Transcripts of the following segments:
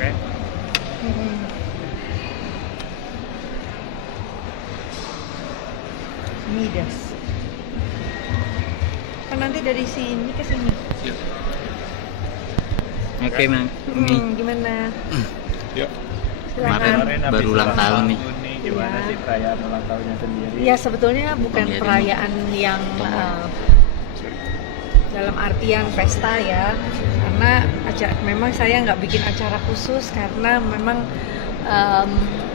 Oke. Midas. Kan nanti dari sini ke sini. Oke, Mang. Ini Gimana? Yuk. Kemarin Silakan. baru ulang tahun nih. Gimana Iya. sih perayaan ulang tahunnya sendiri? Ya sebetulnya bukan Iya, perayaan yang dalam artian pesta ya, karena memang saya nggak bikin acara khusus karena memang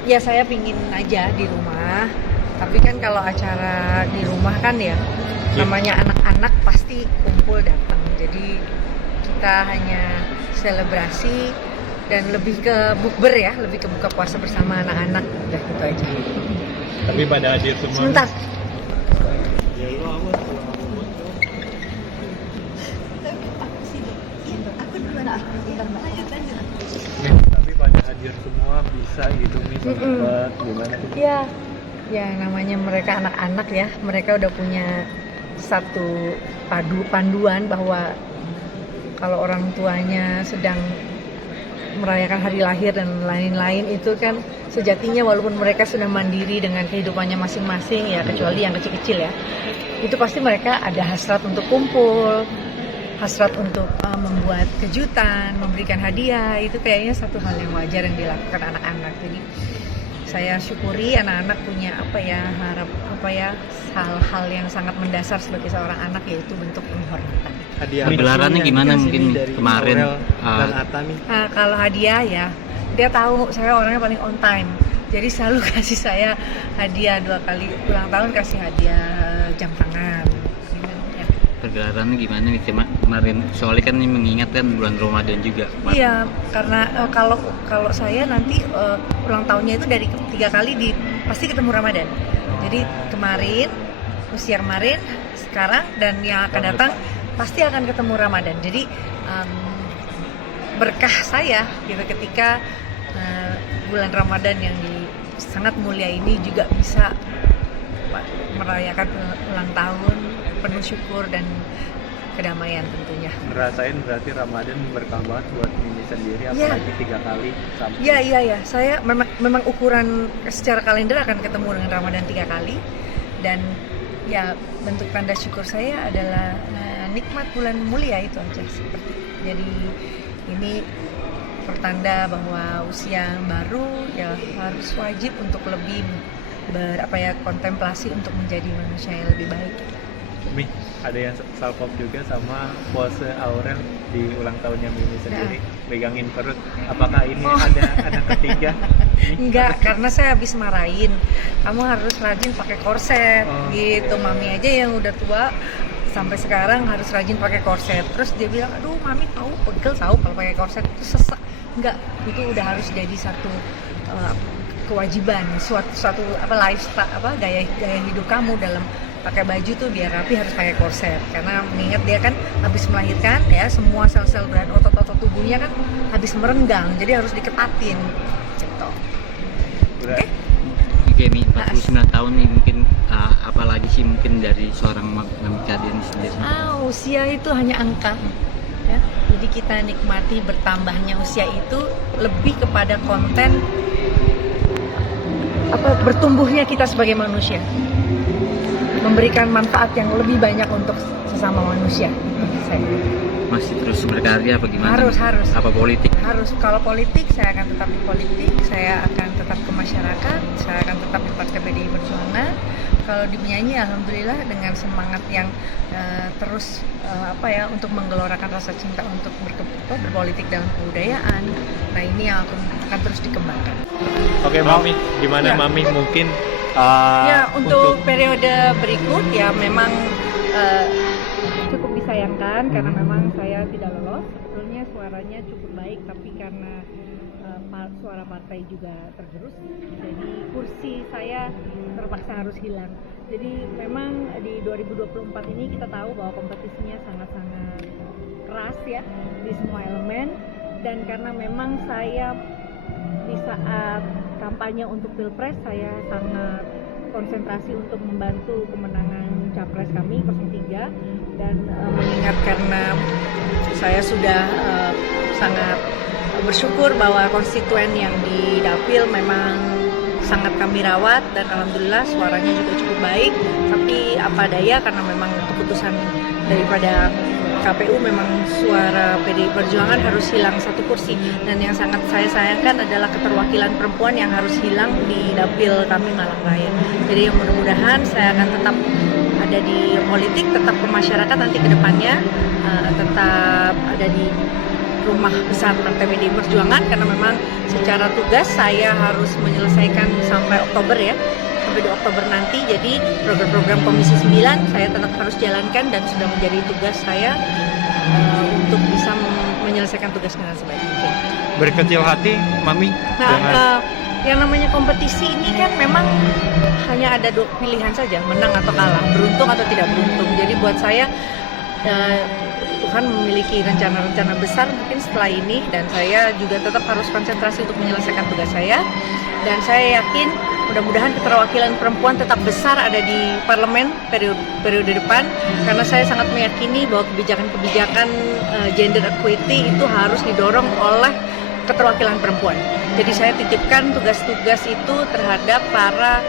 ya saya pingin aja di rumah. Tapi kan kalau acara di rumah kan ya namanya anak-anak pasti kumpul datang. Jadi kita hanya selebrasi dan lebih ke bukber ya, lebih ke buka puasa bersama anak-anak, udah gitu aja. Tapi pada hadir semua. Sebentar. Ya lu awas. Tapi pada hadir semua bisa gitu nih sempat gimana tuh? Ya, ya namanya mereka anak-anak ya, mereka udah punya satu panduan bahwa kalau orang tuanya sedang merayakan hari lahir dan lain-lain itu kan sejatinya walaupun mereka sudah mandiri dengan kehidupannya masing-masing ya, kecuali yang kecil-kecil ya, itu pasti mereka ada hasrat untuk kumpul, hasrat untuk membuat kejutan, memberikan hadiah. Itu kayaknya satu hal yang wajar yang dilakukan anak-anak. Jadi saya syukuri anak-anak punya hal-hal yang sangat mendasar sebagai seorang anak, yaitu bentuk penghormatan. Hadiah Gelarannya gimana mungkin kemarin? dan Ata nih. Kalau hadiah ya, dia tahu saya orangnya paling on time. Jadi selalu kasih saya hadiah 2 kali ulang tahun, kasih hadiah jam tangan. Ya. Pergelarannya gimana nih kemarin? Soalnya kan ini mengingatkan bulan Ramadan juga. Iya, karena kalau saya nanti ulang tahunnya itu dari 3 kali pasti ketemu Ramadan. Jadi kemarin, usia kemarin, sekarang dan yang akan datang pasti akan ketemu Ramadan. Jadi berkah saya gitu ketika bulan Ramadan yang sangat mulia ini juga bisa merayakan ulang tahun penuh syukur dan kedamaian tentunya. Ngerasain berarti Ramadan berkah banget buat Mimi sendiri, apalagi 3 kali sampai. Iya. Saya memang ukuran secara kalender akan ketemu dengan Ramadan 3 kali, dan ya bentuk tanda syukur saya adalah nikmat bulan mulia itu aja seperti. Jadi ini pertanda bahwa usia yang baru ya harus wajib untuk lebih kontemplasi untuk menjadi manusia yang lebih baik. Mi, ada yang salpok juga sama pose Aurel di ulang tahunnya Mimi sendiri, pegangin perut. Apakah ini ada ketiga? Enggak, karena saya habis marahin. Kamu harus rajin pakai korset gitu. Mami aja yang udah tua sampai sekarang harus rajin pakai korset. Terus dia bilang, aduh mami tahu pegel tahu kalau pakai korset itu sesak. Enggak, itu udah harus jadi satu kewajiban, suatu lifestyle, gaya hidup kamu dalam pakai baju tuh biar rapi harus pakai korset, karena mengingat dia kan habis melahirkan ya, semua sel-sel dan otot-otot tubuhnya kan habis merenggang, jadi harus diketatin gitu. Oke nih, 49 tahun nih mungkin apalagi sih mungkin dari seorang Mami Kadian sendiri? Usia itu hanya angka ya. Jadi kita nikmati bertambahnya usia itu lebih kepada konten bertumbuhnya kita sebagai manusia, memberikan manfaat yang lebih banyak untuk sesama manusia. Masih terus berkarya apa gimana? Harus. Apa politik? Harus. Kalau politik, saya akan tetap di politik, saya akan tetap ke masyarakat, saya akan tetap di Partai PDI Perjuangan. Kalau di penyanyi, alhamdulillah dengan semangat yang terus untuk menggelorakan rasa cinta untuk berpolitik dalam kebudayaan. Nah ini yang akan terus dikembangkan. Oke, Mami, gimana Mami mungkin untuk periode berikut ya memang cukup disayangkan karena memang saya tidak lolos. Sebetulnya suaranya cukup baik, tapi karena suara partai juga tergerus, jadi kursi saya terpaksa harus hilang. Jadi memang di 2024 ini kita tahu bahwa kompetisinya sangat-sangat keras ya di semua elemen, dan karena memang saya di saat kampanye untuk Pilpres saya sangat konsentrasi untuk membantu kemenangan Capres kami 03, dan mengingat karena saya sudah sangat bersyukur bahwa konstituen yang di Dapil memang sangat kami rawat dan alhamdulillah suaranya juga cukup baik. Tapi apa daya, karena memang keputusan daripada KPU memang suara PDI Perjuangan harus hilang 1 kursi, dan yang sangat saya sayangkan adalah keterwakilan perempuan yang harus hilang di Dapil kami Malang Raya. Jadi yang mudah-mudahan saya akan tetap ada di politik, tetap ke masyarakat nanti ke depannya, tetap ada di rumah besar Partai PDI Perjuangan, karena memang secara tugas saya harus menyelesaikan sampai Oktober ya, sampai di Oktober nanti. Jadi program-program Komisi 9 saya tetap harus jalankan dan sudah menjadi tugas saya untuk bisa menyelesaikan tugas dengan sebaik mungkin. Berkecil hati, Mami. Nah, yang namanya kompetisi ini kan memang hanya ada 2 pilihan saja, menang atau kalah, beruntung atau tidak beruntung. Jadi buat saya Tuhan memiliki rencana-rencana besar mungkin setelah ini, dan saya juga tetap harus konsentrasi untuk menyelesaikan tugas saya. Dan saya yakin mudah-mudahan keterwakilan perempuan tetap besar ada di parlemen periode depan, karena saya sangat meyakini bahwa kebijakan-kebijakan gender equity itu harus didorong oleh keterwakilan perempuan. Jadi saya titipkan tugas-tugas itu terhadap para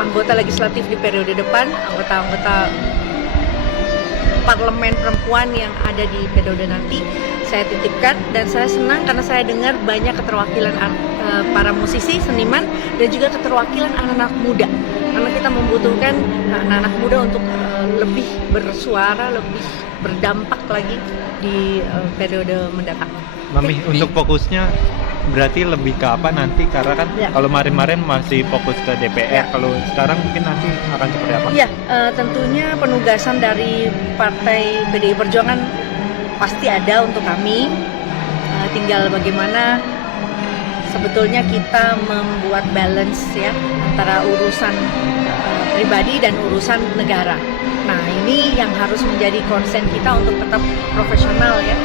anggota legislatif di periode depan, anggota-anggota parlemen perempuan yang ada di periode nanti. Saya titipkan, dan saya senang karena saya dengar banyak keterwakilan para musisi, seniman, dan juga keterwakilan anak-anak muda. Karena kita membutuhkan anak-anak muda untuk lebih bersuara, lebih berdampak lagi di periode mendatang. Mami, untuk fokusnya berarti lebih ke apa nanti? Karena kan kalau kemarin-kemarin masih fokus ke DPR, kalau sekarang mungkin nanti akan seperti apa? Ya, tentunya penugasan dari Partai PDI Perjuangan pasti ada untuk kami. Tinggal bagaimana sebetulnya kita membuat balance ya antara urusan pribadi dan urusan negara. Nah, ini yang harus menjadi konsen kita untuk tetap profesional ya.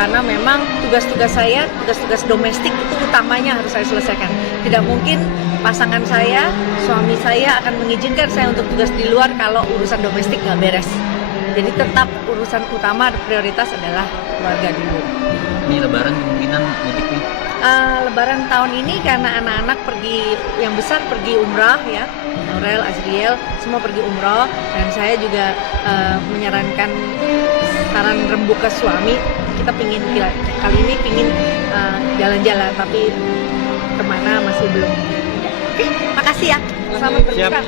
Karena memang tugas-tugas saya, tugas-tugas domestik itu utamanya harus saya selesaikan. Tidak mungkin pasangan saya, suami saya akan mengizinkan saya untuk tugas di luar kalau urusan domestik nggak beres. Jadi tetap urusan utama prioritas adalah keluarga dulu. Ini Lebaran kemungkinan mudik nih. Lebaran tahun ini karena anak-anak pergi, yang besar pergi umrah ya, Aurel, Azriel, semua pergi umrah, dan saya juga menyarankan saran rembuk ke suami, kita pingin kali ini pingin jalan-jalan, tapi kemana masih belum. Oke, makasih ya, selamat berbuka.